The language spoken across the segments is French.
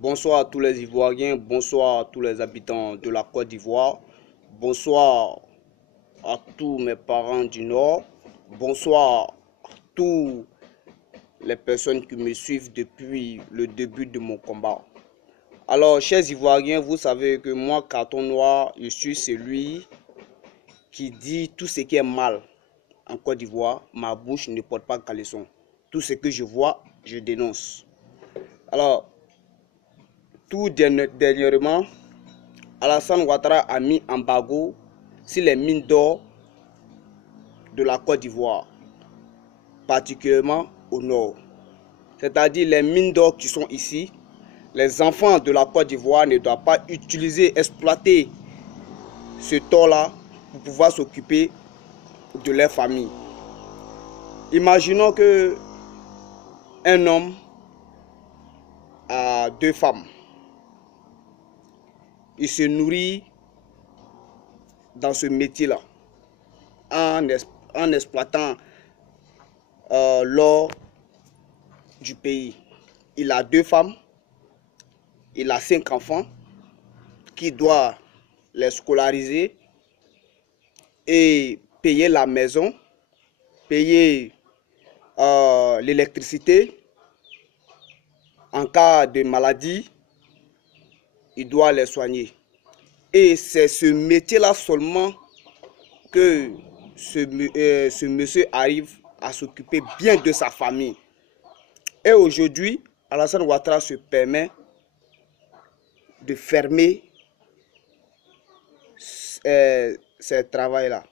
Bonsoir à tous les Ivoiriens, bonsoir à tous les habitants de la Côte d'Ivoire, bonsoir à tous mes parents du Nord, bonsoir à toutes les personnes qui me suivent depuis le début de mon combat. Alors, chers Ivoiriens, vous savez que moi, Carton Noir, je suis celui qui dit tout ce qui est mal en Côte d'Ivoire. Ma bouche ne porte pas caleçon. Tout ce que je vois, je dénonce. Alors, tout dernièrement, Alassane Ouattara a mis embargo sur les mines d'or de la Côte d'Ivoire, particulièrement au nord. C'est-à-dire les mines d'or qui sont ici, les enfants de la Côte d'Ivoire ne doivent pas exploiter ce tort-là pour pouvoir s'occuper de leur famille. Imaginons que un homme a 2 femmes. Il se nourrit dans ce métier-là en exploitant l'or du pays. Il a 2 femmes, il a 5 enfants qui doit les scolariser et payer la maison, payer l'électricité. En cas de maladie, il doit les soigner. Et c'est ce métier-là seulement que ce monsieur arrive à s'occuper bien de sa famille. Et aujourd'hui, Alassane Ouattara se permet de fermer ce travail-là.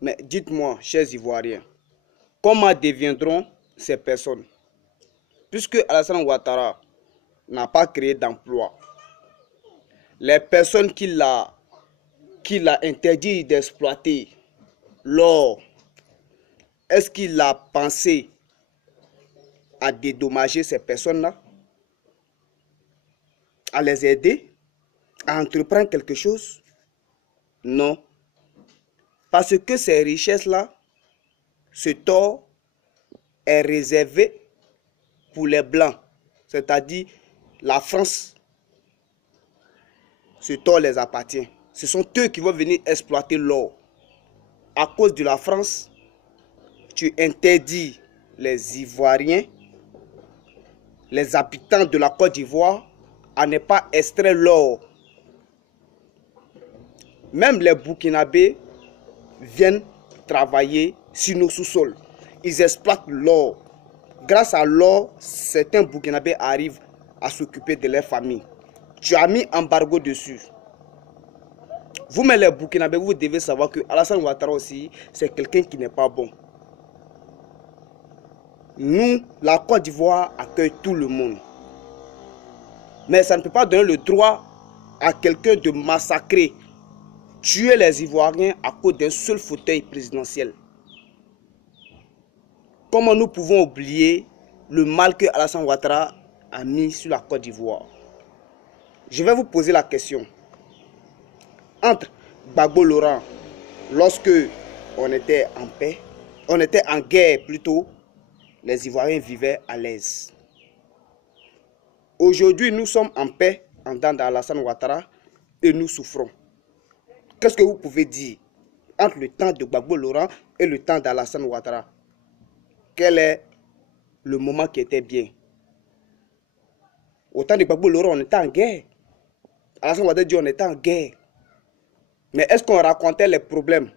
Mais dites-moi, chers Ivoiriens, comment deviendront ces personnes? Puisque Alassane Ouattara n'a pas créé d'emploi, les personnes qu'il a interdit d'exploiter l'or, est-ce qu'il a pensé à dédommager ces personnes-là, à les aider, à entreprendre quelque chose? Non. Parce que ces richesses-là, ce tort est réservé pour les Blancs, c'est-à-dire la France. Ce tort les appartient. Ce sont eux qui vont venir exploiter l'or. À cause de la France, tu interdis les Ivoiriens, les habitants de la Côte d'Ivoire, à ne pas extraire l'or. Même les Burkinabés viennent travailler sur nos sous-sols. Ils exploitent l'or. Grâce à l'or, certains Burkinabés arrivent à s'occuper de leur famille. Tu as mis embargo dessus. Vous-même les Burkinabés, vous devez savoir que Alassane Ouattara aussi, c'est quelqu'un qui n'est pas bon. Nous, la Côte d'Ivoire accueille tout le monde. Mais ça ne peut pas donner le droit à quelqu'un de massacrer, tuer les Ivoiriens à cause d'un seul fauteuil présidentiel. Comment nous pouvons oublier le mal que Alassane Ouattara a mis sur la Côte d'Ivoire? Je vais vous poser la question. Entre Gbagbo Laurent, lorsque on était en paix, on était en guerre plutôt, les Ivoiriens vivaient à l'aise. Aujourd'hui, nous sommes en paix en temps d'Alassane Ouattara et nous souffrons. Qu'est-ce que vous pouvez dire entre le temps de Gbagbo Laurent et le temps d'Alassane Ouattara? Quel est le moment qui était bien? Au temps de Gbagbo Laurent, on était en guerre. Alassane Ouattara dit on était en guerre. Mais est-ce qu'on racontait les problèmes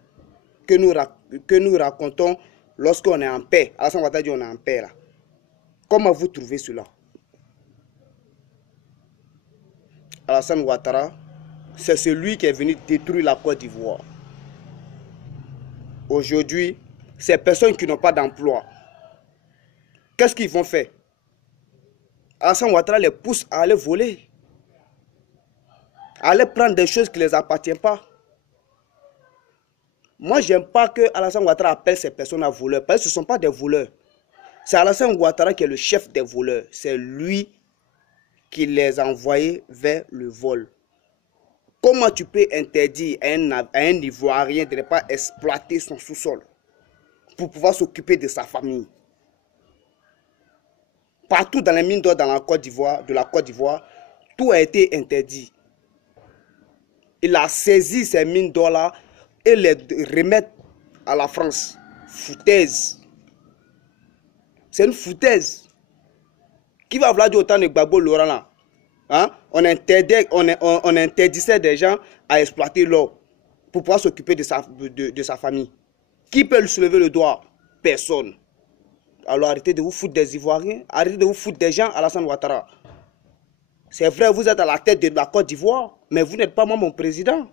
que nous racontons lorsqu'on est en paix? Alassane Ouattara dit on est en paix là. Comment vous trouvez cela? Alassane Ouattara, c'est celui qui est venu détruire la Côte d'Ivoire. Aujourd'hui, ces personnes qui n'ont pas d'emploi, qu'est-ce qu'ils vont faire? Alassane Ouattara les pousse à aller voler, à aller prendre des choses qui ne les appartiennent pas. Moi, je n'aime pas que Alassane Ouattara appelle ces personnes à voleurs, parce que ce ne sont pas des voleurs. C'est Alassane Ouattara qui est le chef des voleurs. C'est lui qui les a envoyés vers le vol. Comment tu peux interdire à un Ivoirien de ne pas exploiter son sous-sol pour pouvoir s'occuper de sa famille? partout dans les mines d'or de la Côte d'Ivoire, tout a été interdit. Il a saisi ces mines d'or là et les remettre à la France. Foutaise. C'est une foutaise. Qui va vouloir dire autant de Gbagbo Laurent là? Hein? On interdisait des gens à exploiter l'or pour pouvoir s'occuper de sa famille. Qui peut lui soulever le doigt? Personne. Alors arrêtez de vous foutre des Ivoiriens, arrêtez de vous foutre des gens, Alassane Ouattara. C'est vrai, vous êtes à la tête de la Côte d'Ivoire, mais vous n'êtes pas moi mon président.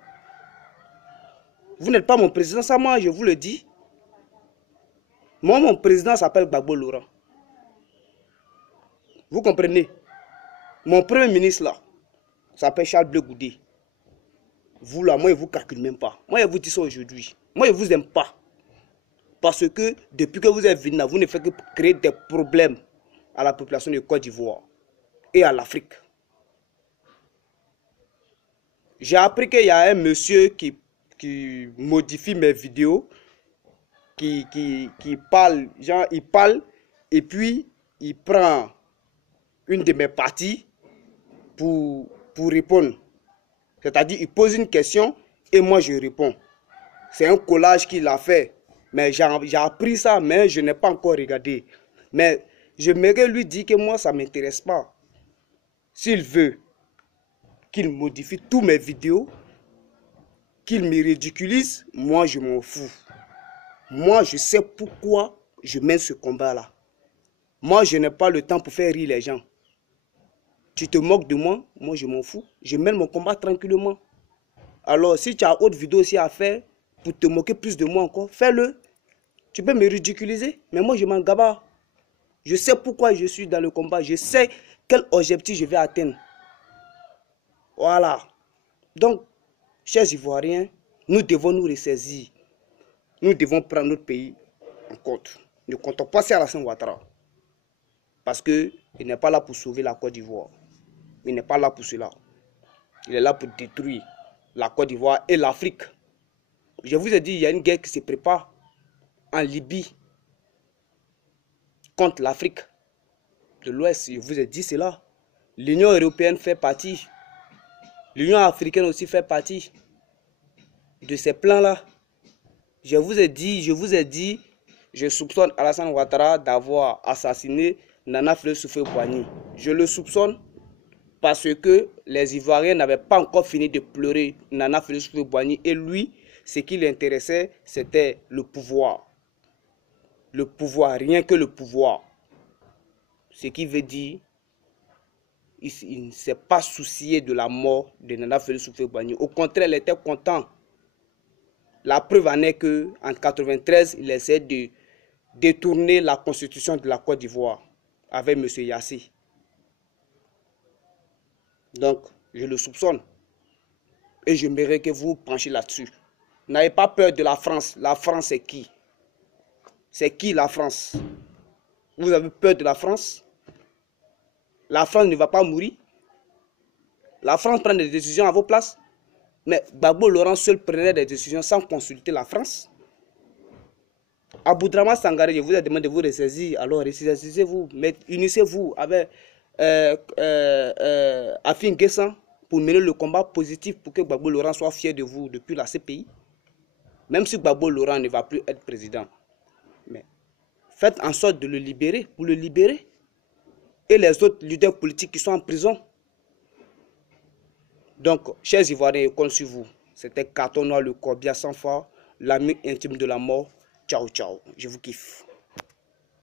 Vous n'êtes pas mon président, ça moi je vous le dis. Moi mon président s'appelle Gbagbo Laurent. Vous comprenez? Mon premier ministre là, s'appelle Charles Bleu Goudé. Vous là, moi je vous calcule même pas. Moi je vous dis ça aujourd'hui. Moi je vous aime pas. Parce que depuis que vous êtes venu là, vous ne faites que créer des problèmes à la population de Côte d'Ivoire et à l'Afrique. J'ai appris qu'il y a un monsieur qui modifie mes vidéos, qui parle, genre il parle et puis il prend une de mes parties pour répondre. C'est-à-dire il pose une question et moi je réponds. C'est un collage qu'il a fait. Mais j'ai appris ça, mais je n'ai pas encore regardé. Mais je m'aimerais lui dire que moi, ça ne m'intéresse pas. S'il veut qu'il modifie toutes mes vidéos, qu'il me ridiculise, moi, je m'en fous. Moi, je sais pourquoi je mène ce combat-là. Moi, je n'ai pas le temps pour faire rire les gens. Tu te moques de moi, moi, je m'en fous. Je mène mon combat tranquillement. Alors, si tu as autre vidéo aussi à faire, pour te moquer plus de moi encore, fais-le. Tu peux me ridiculiser, mais moi je m'en gabarre. Je sais pourquoi je suis dans le combat. Je sais quel objectif je vais atteindre. Voilà. Donc, chers Ivoiriens, nous devons nous ressaisir. Nous devons prendre notre pays en compte. Ne comptons pas sur Alassane Ouattara. Parce qu'il n'est pas là pour sauver la Côte d'Ivoire. Il n'est pas là pour cela. Il est là pour détruire la Côte d'Ivoire et l'Afrique. Je vous ai dit, il y a une guerre qui se prépare en Libye contre l'Afrique de l'Ouest. Je vous ai dit cela. L'Union européenne fait partie. L'Union africaine aussi fait partie de ces plans-là. Je vous ai dit, je soupçonne Alassane Ouattara d'avoir assassiné Nana Fillé-Soufoué-Boigny. Je le soupçonne parce que les Ivoiriens n'avaient pas encore fini de pleurer Nana Fillé-Soufoué-Boigny et lui, ce qui l'intéressait, c'était le pouvoir. Le pouvoir, rien que le pouvoir. Ce qui veut dire, il ne s'est pas soucié de la mort de Nana Fillé-Soufoué-Boigny. Au contraire, il était content. La preuve en est qu'en 1993, il essayait de détourner la constitution de la Côte d'Ivoire avec M. Yassé. Donc, je le soupçonne. Et j'aimerais que vous penchiez là-dessus. N'ayez pas peur de la France. La France, c'est qui? C'est qui la France? Vous avez peur de la France? La France ne va pas mourir. La France prend des décisions à vos places. Mais Gbagbo Laurent seul prenait des décisions sans consulter la France. Aboudrama Sangaré, je vous ai demandé de vous ressaisir. Alors ressaisissez-vous. Unissez-vous avec Afin Guessan pour mener le combat positif pour que Gbagbo Laurent soit fier de vous depuis la CPI. Même si Gbagbo Laurent ne va plus être président. Mais faites en sorte de le libérer, pour le libérer. Et les autres leaders politiques qui sont en prison. Donc, chers Ivoiriens, je compte sur vous. C'était Carton Noir, le Corbia sans phare, l'ami intime de la mort. Ciao, ciao. Je vous kiffe.